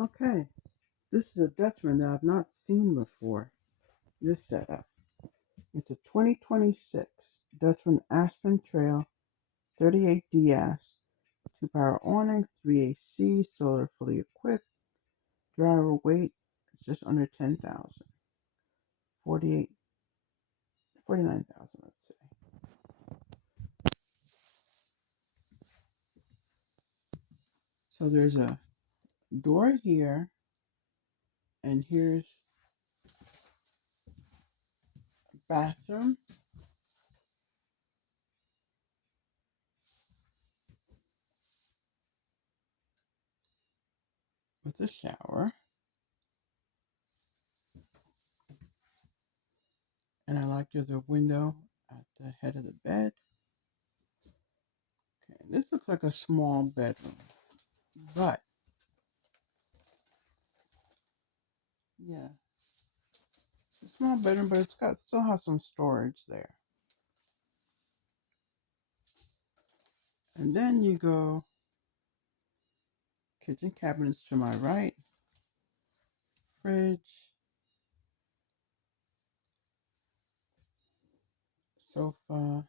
Okay, this is a Dutchman that I've not seen before. This setup. It's a 2026 Dutchmen Aspen Trail 38DS. 2-power awning, 3 AC, solar fully equipped. Driver weight is just under 10,000. 48, 49,000, let's say. So there's a door here, and here's a bathroom with a shower. And I like there's a window at the head of the bed. Okay, this looks like a small bedroom, but yeah, it's a small bedroom, but it's got still has some storage there. And then you go kitchen cabinets to my right, fridge, sofa,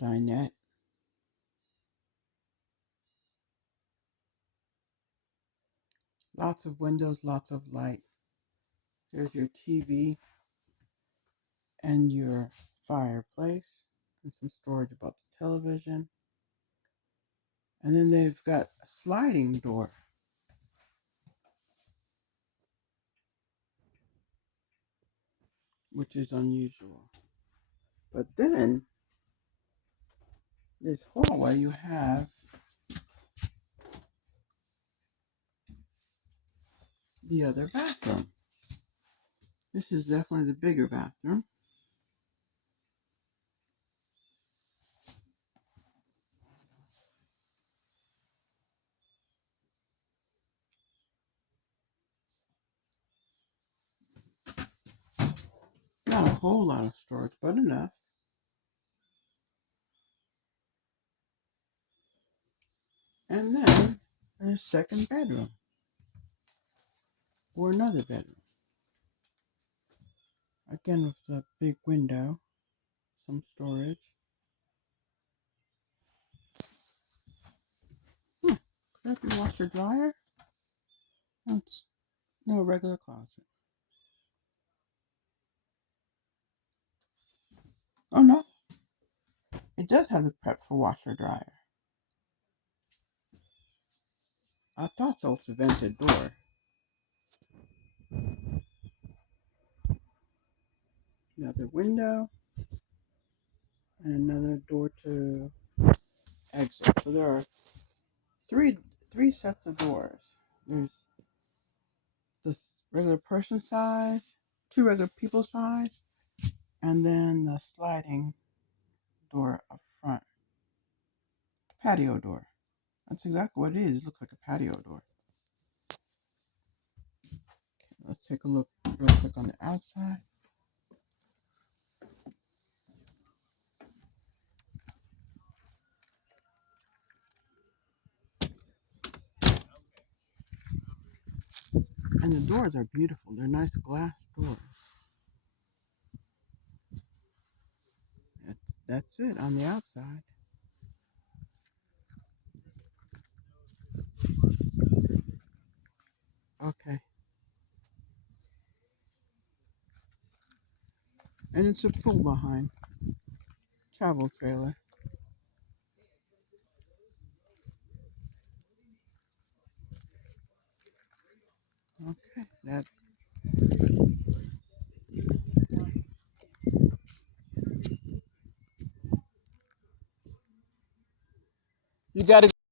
dinette, lots of windows, lots of light. There's your TV and your fireplace and some storage about the television. And then they've got a sliding door, which is unusual. But then this hallway you have the other bathroom. This is definitely the bigger bathroom. Not a whole lot of storage, but enough. And then a second bedroom or another bedroom. Again with the big window, some storage. Could that be washer dryer? That's no regular closet. Oh no, it does have the prep for washer dryer. I thought so with the vented door. Another window and another door to exit. So there are three sets of doors. There's the regular person size, two regular people size, and then the sliding door up front, patio door. That's exactly what it is. It looks like a patio door. Okay, let's take a look real quick on the outside. And the doors are beautiful. They're nice glass doors. That's it on the outside. Okay. And it's a pull behind travel trailer. Okay, that's you got to